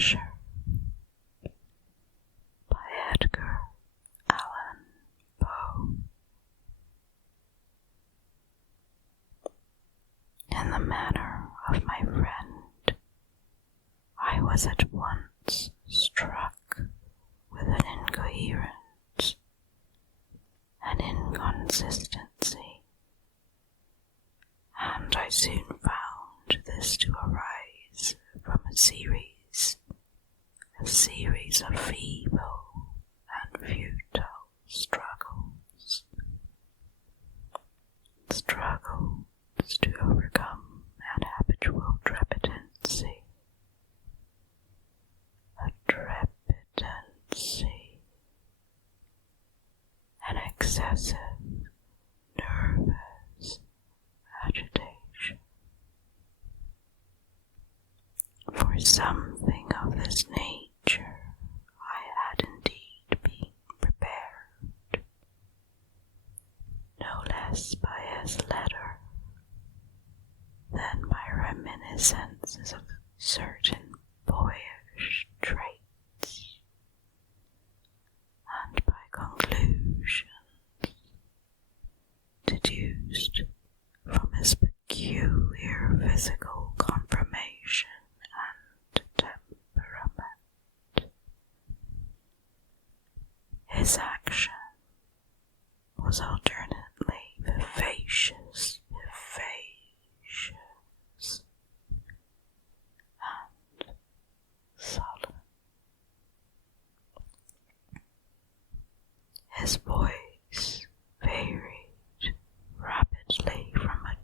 Usher by Edgar Allan Poe. In the manner of my friend, I was at once struck with an incoherence, an inconsistency, and I soon found this to arise from a series of feeble and futile struggles to overcome an habitual trepidancy, an excessive nervous agitation. For something of this nature I had indeed been prepared, no less by his letter than by reminiscences of certain boyish traits, and by conclusions deduced from his peculiar physical conformation and temperament. His action was alternately vivacious, and sullen. His voice varied rapidly from a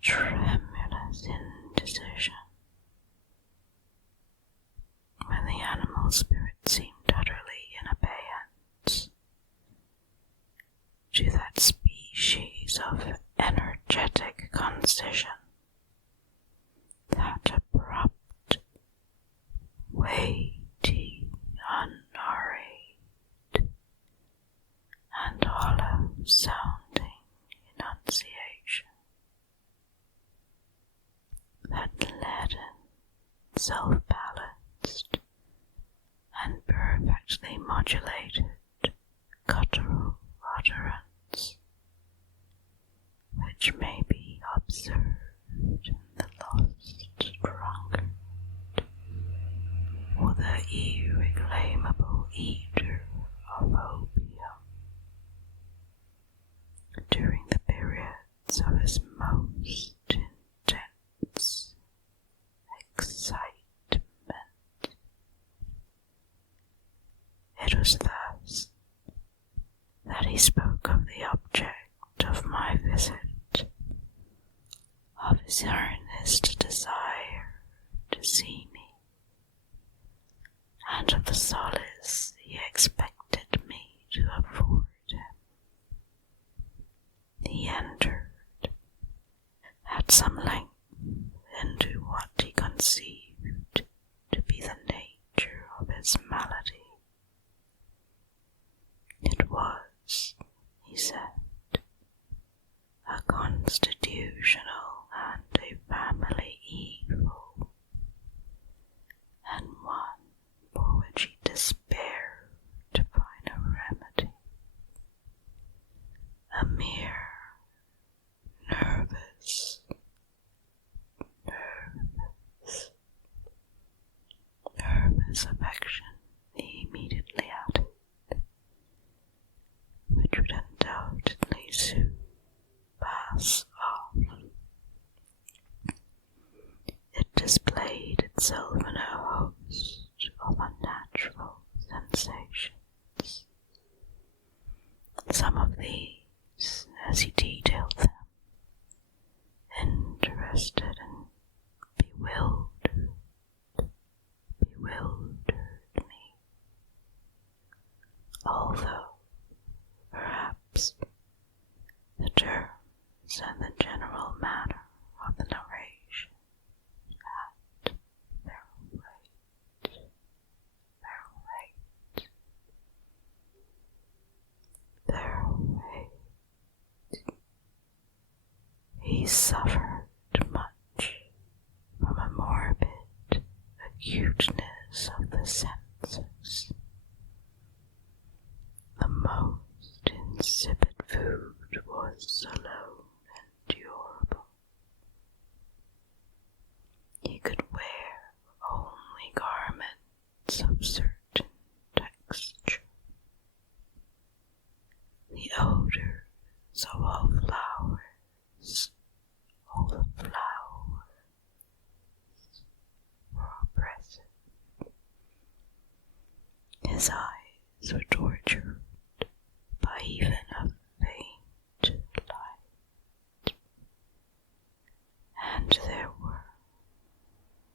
tremulous indecision, when the animal spirit seemed utterly in abeyance, to that species of energetic concision, that abrupt, weighty, unhurried, and hollow-sounding enunciation, that leaden, self-balanced, and perfectly modulated guttural utterance, which may be observed in the lost drunkard, or the irreclaimable eater of opium, during the periods of his most intense excitement. It was thus that he spoke of the object of my visit, of his earnest desire to see me, and of the solace he expected me to afford him. He entered at some length into what he conceived to be the nature of his malady. It was, he said, a constitutional and a family evil, and one for which he despaired to find a remedy. A mere nervous affection, he immediately added, which would undoubtedly soon pass off. It displayed itself in a host of unnatural sensations. Some of these, as he detailed them, interested and bewildered me, although perhaps the terms and the general manner of the narration had their weight. He suffered were tortured by even a faint light, and there were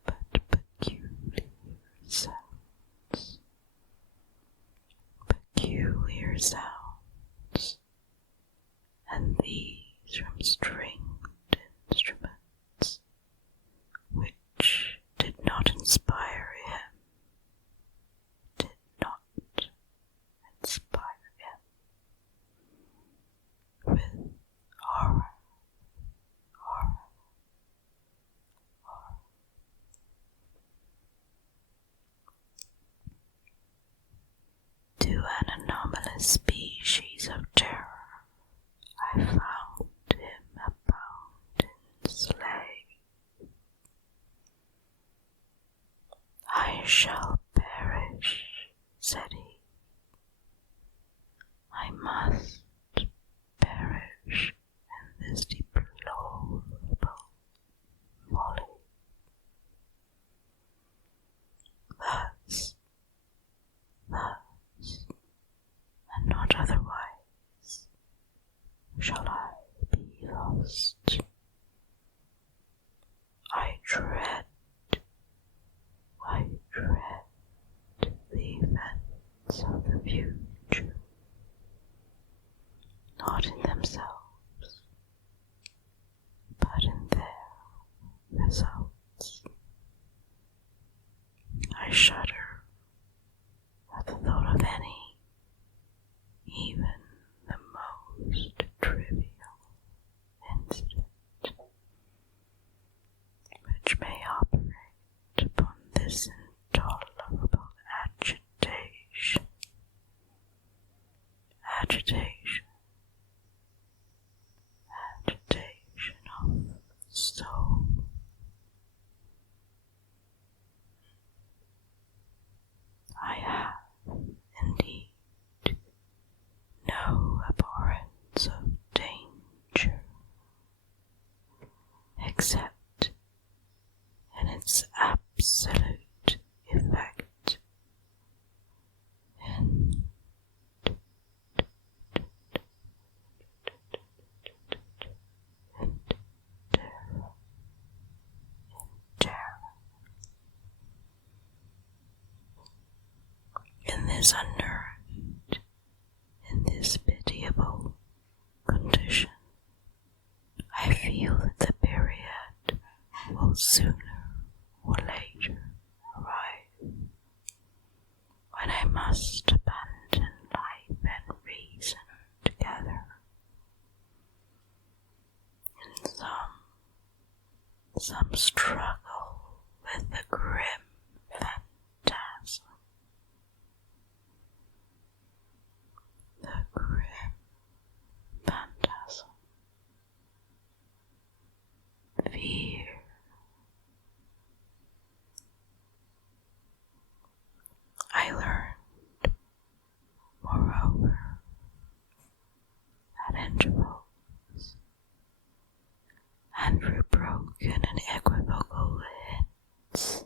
but peculiar sounds, and these from stringed instruments, which did not inspire him, with horror. To an anomalous species of terror, I found him bound in slay. I shall perish, said he. I must perish in this deplorable folly. Thus, and not otherwise, shall I be lost. I dread the events of the future, not in themselves, but in their results. I shudder at the thought of any, even the most trivial incident, which may operate upon this intolerable agitation of soul. I have, indeed, no abhorrence of danger, except in its absolute effect in terror. In this unnerved, in this pitiable condition, I feel that the period will sooner or later arrive when I must abandon life and reason together in some struggle with the grim phantasm. Fear. I learned, moreover, at intervals, and through broken and equivocal hints,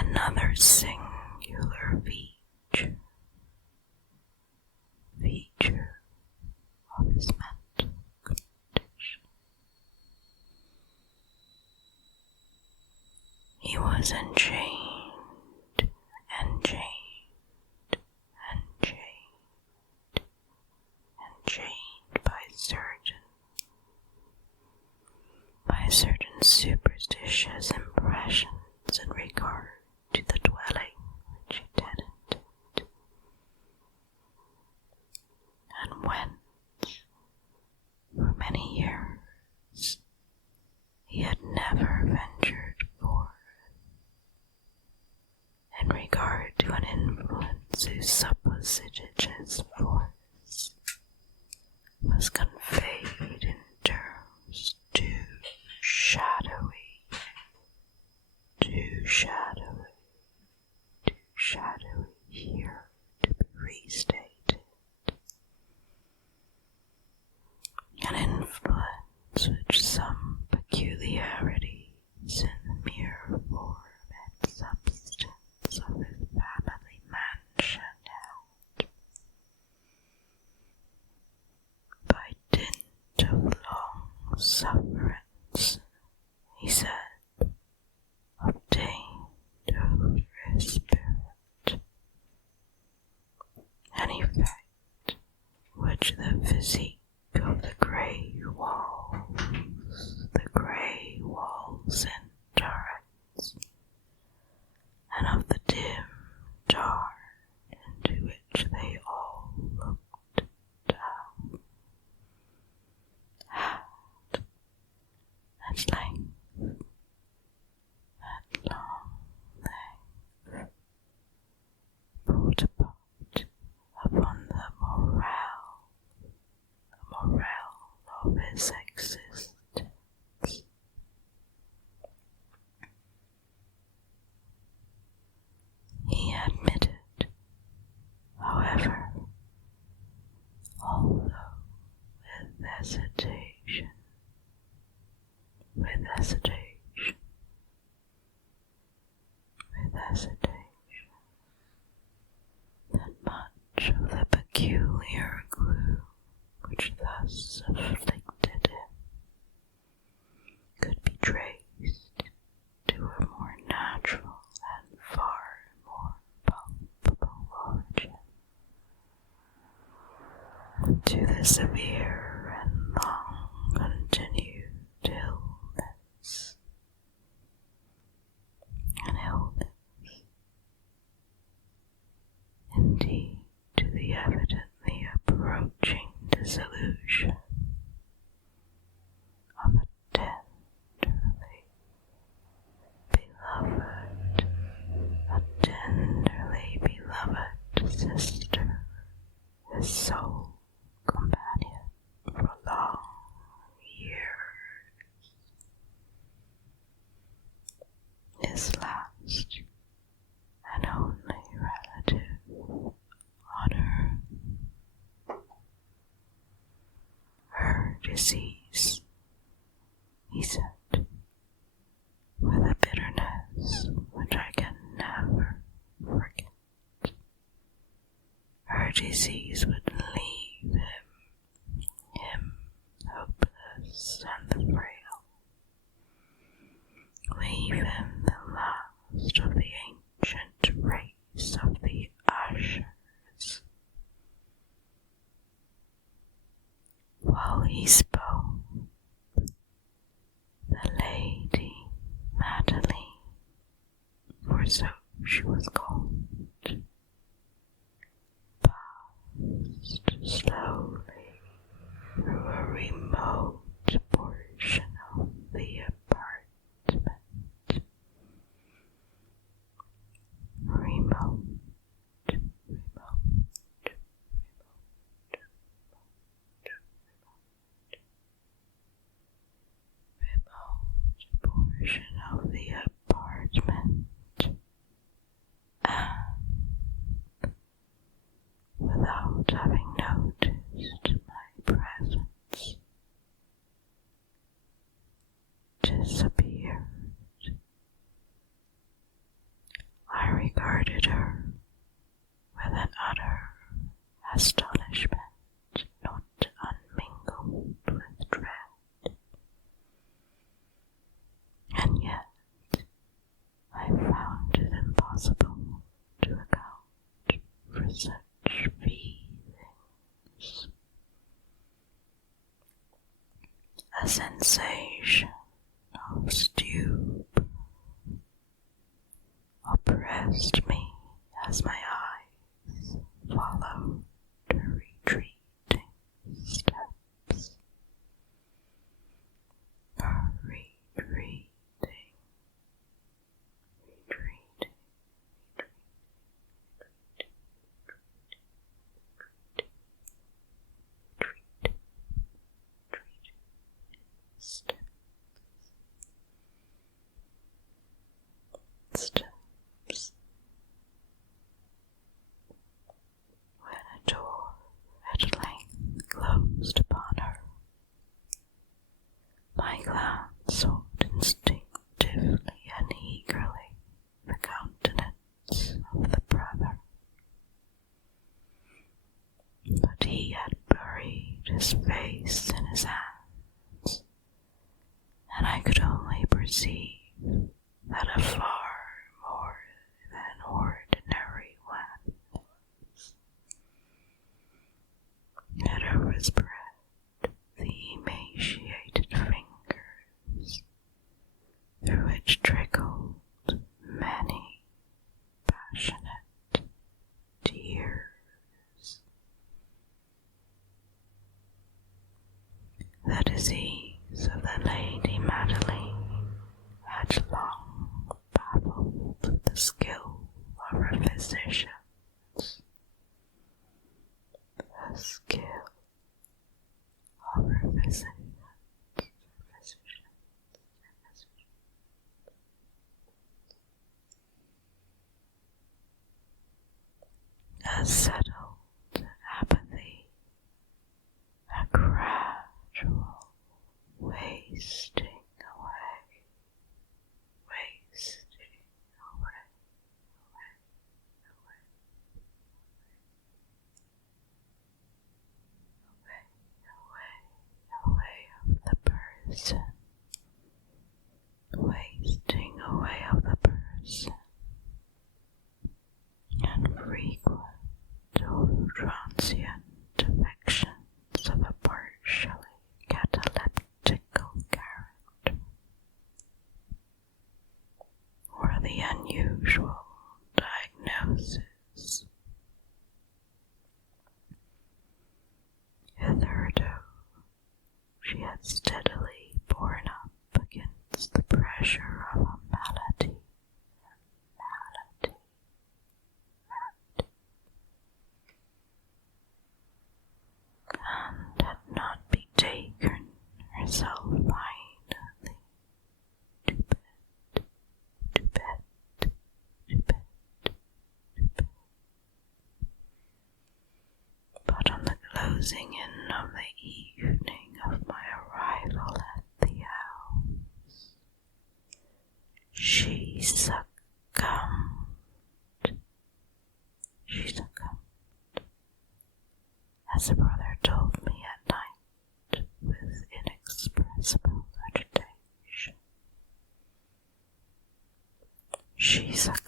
another singular feature of his mental condition. He was enchained by certain superstitious impressions in regard to the dwelling which he tenanted, and whence, for many years, he had never ventured forth, in regard to an influence whose supposititious force was conveyed in terms too shadowy here to be restated. An influence which some peculiarities his existence. He admitted, however, although with hesitation, that much of the peculiar gloom which thus afflicted him could be traced to a more natural and far more palpable origin, to the severe and long continued illness, indeed to the evidently approaching dissolution of a tenderly beloved sister, his sole companion for long years. His last and only relative on earth. Her disease, he said, with a bitterness which I can never forget. Her disease would leave him hopeless and frail, leave him the last of the ancient race of the Ushers. While he spoke, the Lady Madeline, for so she was called, passed slowly through a remote portion of the apartment. Remote portion of the apartment, and without having noticed my presence, disappeared. I regarded her with an utter astonishment not unmingled with dread, and yet I found it impossible to account for such feelings. A sensation of stupor oppressed me as my eyes followed her retreating steps. Her retreating. Steps. When a door at length closed upon her, my glance sought instinctively and eagerly the countenance of the brother, but he had buried his face in his hands, and I could only perceive that a far more than ordinary wetness had overspread the emaciated fingers, through which trickled many passionate tears. The disease of the Lady Madeline had long baffled the skill of her physicians. The skill of her physicians. unusual diagnosis. Hitherto, she had steadily borne up against the pressure of a malady, and had not betaken herself finally to bed, to bed, to bed, to bed. But on the closing in of the evening of my arrival at the house, she succumbed. As a brother told me at night with inexpressible agitation. She succumbed